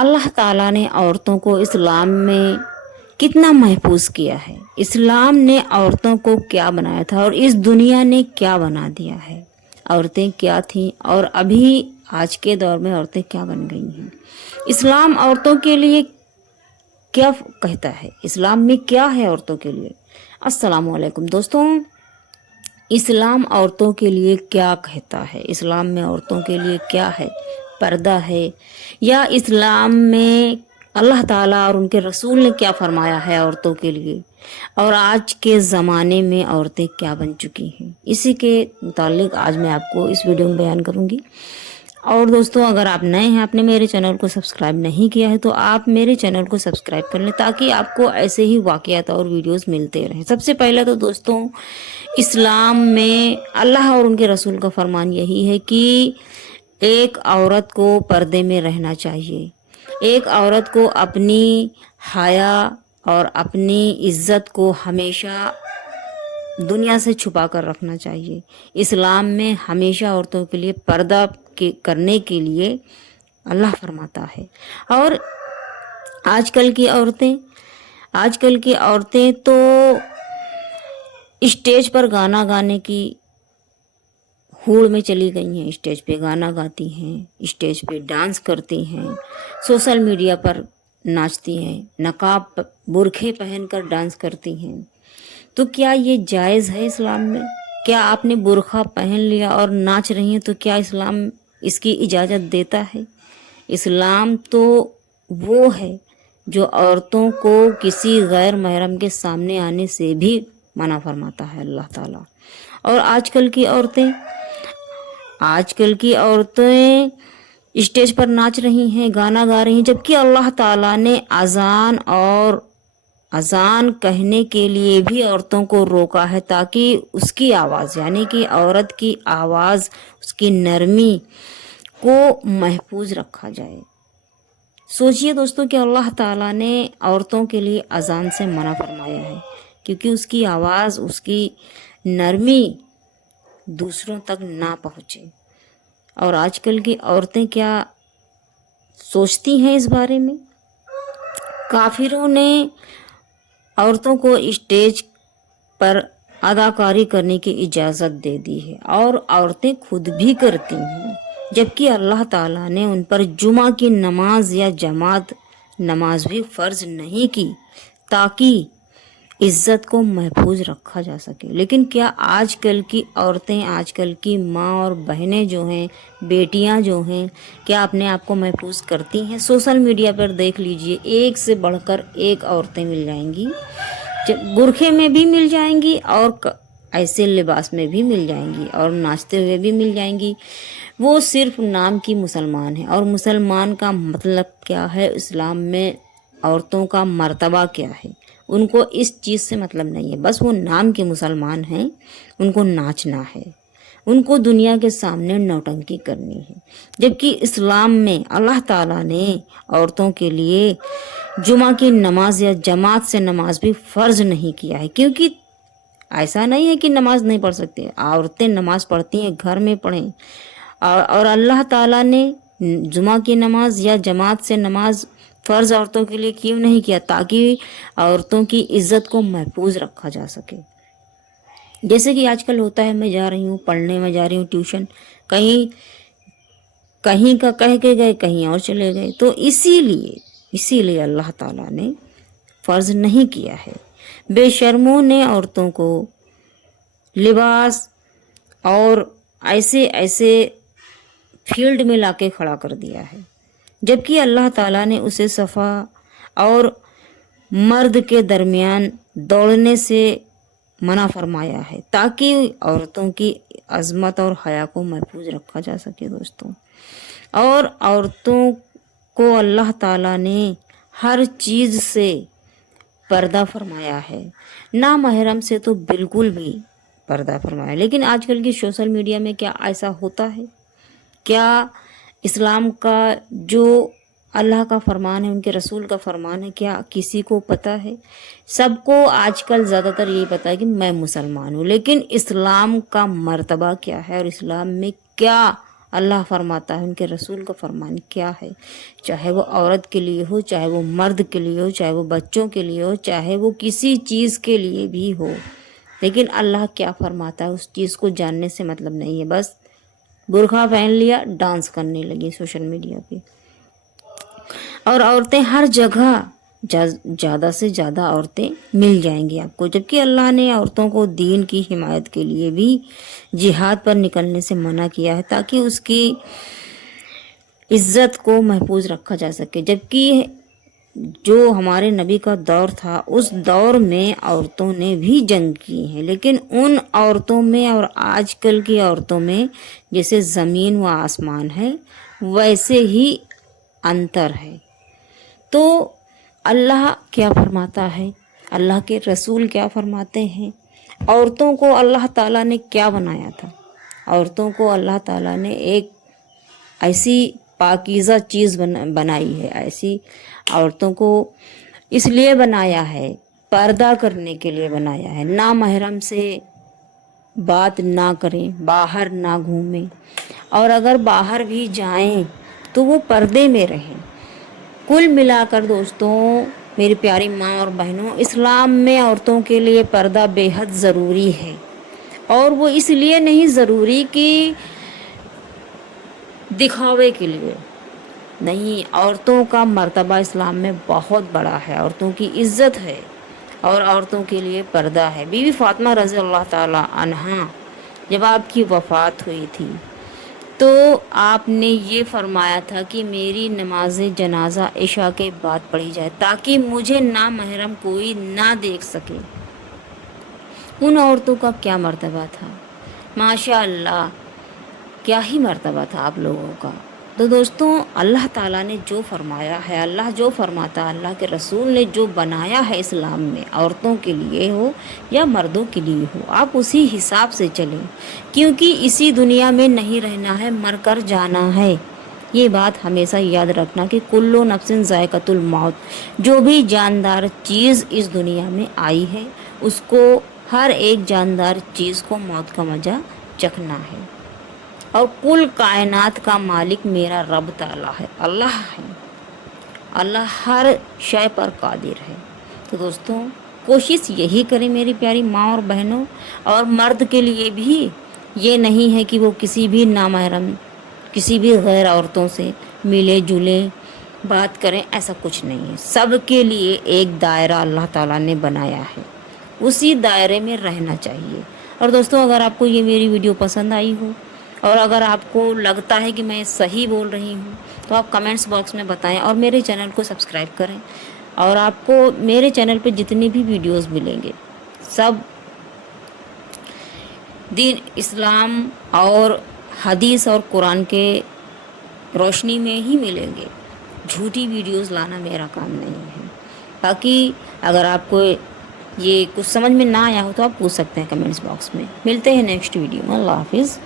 अल्लाह ताला ने औरतों को इस्लाम में कितना महफूज किया है, इस्लाम ने औरतों को क्या बनाया था और इस दुनिया ने क्या बना दिया है। औरतें क्या थीं और अभी आज के दौर में औरतें क्या बन गई हैं। इस्लाम औरतों के लिए क्या कहता है, इस्लाम में क्या है औरतों के लिए। अस्सलामु अलैकुम दोस्तों, इस्लाम औरतों के लिए क्या कहता है, इस्लाम में औरतों के लिए क्या है, पर्दा है या इस्लाम में अल्लाह ताला और उनके रसूल ने क्या फरमाया है औरतों के लिए, और आज के ज़माने में औरतें क्या बन चुकी हैं, इसी के मुतालिक आज मैं आपको इस वीडियो में बयान करूंगी। और दोस्तों, अगर आप नए हैं, आपने मेरे चैनल को सब्सक्राइब नहीं किया है तो आप मेरे चैनल को सब्सक्राइब कर लें ताकि आपको ऐसे ही वाक़यात और वीडियोस मिलते रहें। सबसे पहले तो दोस्तों, इस्लाम में अल्लाह और उनके रसूल का फरमान यही है कि एक औरत को पर्दे में रहना चाहिए। एक औरत को अपनी हया और अपनी इज्जत को हमेशा दुनिया से छुपा कर रखना चाहिए। इस्लाम में हमेशा औरतों के लिए पर्दा करने के लिए अल्लाह फरमाता है। और आजकल की औरतें तो स्टेज पर गाना गाने की होड़ में चली गई हैं। स्टेज पे गाना गाती हैं, स्टेज पे डांस करती हैं, सोशल मीडिया पर नाचती हैं, नकाब बुरखे पहनकर डांस करती हैं। तो क्या ये जायज़ है इस्लाम में? क्या आपने बुरखा पहन लिया और नाच रही हैं तो क्या इस्लाम इसकी इजाज़त देता है? इस्लाम तो वो है जो औरतों को किसी गैर महरम के सामने आने से भी मना फरमाता है अल्लाह ताला। और आजकल की औरतें स्टेज पर नाच रही हैं, गाना गा रही हैं, जबकि अल्लाह ताला ने अजान कहने के लिए भी औरतों को रोका है ताकि उसकी आवाज़ यानी कि औरत की आवाज़, उसकी नरमी को महफूज रखा जाए। सोचिए दोस्तों कि अल्लाह ताला ने औरतों के लिए अजान से मना फरमाया है क्योंकि उसकी आवाज़, उसकी नरमी दूसरों तक ना पहुँचे। और आजकल की औरतें क्या सोचती हैं इस बारे में? काफिरों ने औरतों को स्टेज पर अदाकारी करने की इजाज़त दे दी है और औरतें खुद भी करती हैं, जबकि अल्लाह ताला ने उन पर जुमा की नमाज या जमात नमाज भी फ़र्ज नहीं की ताकि इज्जत को महफूज रखा जा सके। लेकिन क्या आजकल की औरतें, आजकल की माँ और बहनें जो हैं, बेटियां जो हैं, क्या अपने आप को महफूज करती हैं? सोशल मीडिया पर देख लीजिए, एक से बढ़कर एक औरतें मिल जाएंगी, बुरखे में भी मिल जाएंगी और ऐसे लिबास में भी मिल जाएंगी और नाचते हुए भी मिल जाएंगी। वो सिर्फ नाम की मुसलमान है। और मुसलमान का मतलब क्या है, इस्लाम में औरतों का मर्तबा क्या है, उनको इस चीज़ से मतलब नहीं है। बस वो नाम के मुसलमान हैं, उनको नाचना है, उनको दुनिया के सामने नौटंकी करनी है। जबकि इस्लाम में अल्लाह ताला ने औरतों के लिए जुमा की नमाज या जमात से नमाज भी फ़र्ज नहीं किया है, क्योंकि ऐसा नहीं है कि नमाज नहीं पढ़ सकती, औरतें नमाज पढ़ती हैं, घर में पढ़ें। और अल्लाह ताला ने जुमा की नमाज या जमात से नमाज फ़र्ज औरतों के लिए क्यों नहीं किया? ताकि औरतों की इज्जत को महफूज रखा जा सके। जैसे कि आजकल होता है, मैं जा रही हूँ पढ़ने, में जा रही हूँ ट्यूशन, कहीं का कह के गए, कहीं और चले गए। तो इसीलिए अल्लाह ताला ने फ़र्ज नहीं किया है। बेशर्मों ने औरतों को लिबास और ऐसे फील्ड में लाके खड़ा कर दिया है, जबकि अल्लाह ताला ने उसे सफ़ा और मर्द के दरमियान दौड़ने से मना फरमाया है ताकि औरतों की अज़मत और हया को महफूज रखा जा सके दोस्तों। और औरतों को अल्लाह ताला ने हर चीज़ से पर्दा फरमाया है, ना महरम से तो बिल्कुल भी पर्दा फरमाया। लेकिन आजकल की सोशल मीडिया में क्या ऐसा होता है? क्या इस्लाम का जो अल्लाह का फरमान है, उनके रसूल का फरमान है, क्या किसी को पता है? सबको आजकल ज़्यादातर यही पता है कि मैं मुसलमान हूँ, लेकिन इस्लाम का मर्तबा क्या है और इस्लाम में क्या اللہ فرماتا ہے، ان کے رسول کا فرمان کیا ہے، چاہے وہ عورت کے لیے ہو، چاہے وہ مرد کے لیے ہو، چاہے وہ بچوں کے لیے ہو، چاہے وہ کسی چیز کے لیے بھی ہو، لیکن اللہ کیا فرماتا ہے اس چیز کو جاننے سے مطلب نہیں ہے۔ بس برقع پہن لیا، ڈانس کرنے لگی سوشل میڈیا پہ، اور عورتیں ہر جگہ، زیادہ سے زیادہ عورتیں مل جائیں گی آپ کو، جبکہ اللہ نے عورتوں کو دین کی حمایت کے لیے بھی جہاد پر نکلنے سے منع کیا ہے، تاکہ اس کی عزت کو محفوظ رکھا جا سکے۔ جبکہ جو ہمارے نبی کا دور تھا، اس دور میں عورتوں نے بھی جنگ کی ہے، لیکن ان عورتوں میں اور آج کل کی عورتوں میں جیسے زمین و آسمان ہے، ویسے ہی انتر ہے۔ تو اللہ کیا فرماتا ہے، اللہ کے رسول کیا فرماتے ہیں، عورتوں کو اللہ تعالیٰ نے کیا بنایا تھا؟ عورتوں کو اللہ تعالیٰ نے ایک ایسی پاکیزہ چیز بنائی ہے، ایسی عورتوں کو اس لیے بنایا ہے، پردہ کرنے کے لیے بنایا ہے، نامحرم سے بات نہ کریں، باہر نہ گھومیں، اور اگر باہر بھی جائیں تو وہ پردے میں رہیں۔ کل ملا کر دوستوں، میری پیاری ماں اور بہنوں، اسلام میں عورتوں کے لیے پردہ بے حد ضروری ہے، اور وہ اس لیے نہیں ضروری کہ دکھاوے کے لیے نہیں، عورتوں کا مرتبہ اسلام میں بہت بڑا ہے، عورتوں کی عزت ہے، اور عورتوں کے لیے پردہ ہے۔ بی بی فاطمہ رضی اللہ تعالی عنہا جب آپ کی وفات ہوئی تھی تو آپ نے یہ فرمایا تھا کہ میری نماز جنازہ عشاء کے بعد پڑھی جائے، تاکہ مجھے نامحرم کوئی نہ دیکھ سکے۔ ان عورتوں کا کیا مرتبہ تھا، ماشاء اللہ، کیا ہی مرتبہ تھا آپ لوگوں کا۔ تو دوستوں، اللہ تعالیٰ نے جو فرمایا ہے، اللہ جو فرماتا ہے، اللہ کے رسول نے جو بنایا ہے اسلام میں، عورتوں کے لیے ہو یا مردوں کے لیے ہو، آپ اسی حساب سے چلیں، کیونکہ اسی دنیا میں نہیں رہنا ہے، مر کر جانا ہے۔ یہ بات ہمیشہ یاد رکھنا کہ کلو نفس ذائقۃ الموت، جو بھی جاندار چیز اس دنیا میں آئی ہے، اس کو، ہر ایک جاندار چیز کو موت کا مزہ چکھنا ہے، اور کل کائنات کا مالک میرا رب تعالیٰ ہے، اللہ ہے، اللہ ہر شے پر قادر ہے۔ تو دوستوں، کوشش یہی کریں میری پیاری ماں اور بہنوں، اور مرد کے لیے بھی یہ نہیں ہے کہ وہ کسی بھی نامحرم، کسی بھی غیر عورتوں سے ملے جلے بات کریں، ایسا کچھ نہیں ہے۔ سب کے لیے ایک دائرہ اللہ تعالیٰ نے بنایا ہے، اسی دائرے میں رہنا چاہیے۔ اور دوستوں، اگر آپ کو یہ میری ویڈیو پسند آئی ہو، اور اگر آپ کو لگتا ہے کہ میں صحیح بول رہی ہوں، تو آپ کمنٹس باکس میں بتائیں، اور میرے چینل کو سبسکرائب کریں، اور آپ کو میرے چینل پہ جتنی بھی ویڈیوز ملیں گے سب دین، اسلام اور حدیث اور قرآن کے روشنی میں ہی ملیں گے، جھوٹی ویڈیوز لانا میرا کام نہیں ہے۔ باقی اگر آپ کو یہ کچھ سمجھ میں نہ آیا ہو تو آپ پوچھ سکتے ہیں کمنٹس باکس میں۔ ملتے ہیں نیکسٹ ویڈیو میں، اللہ حافظ۔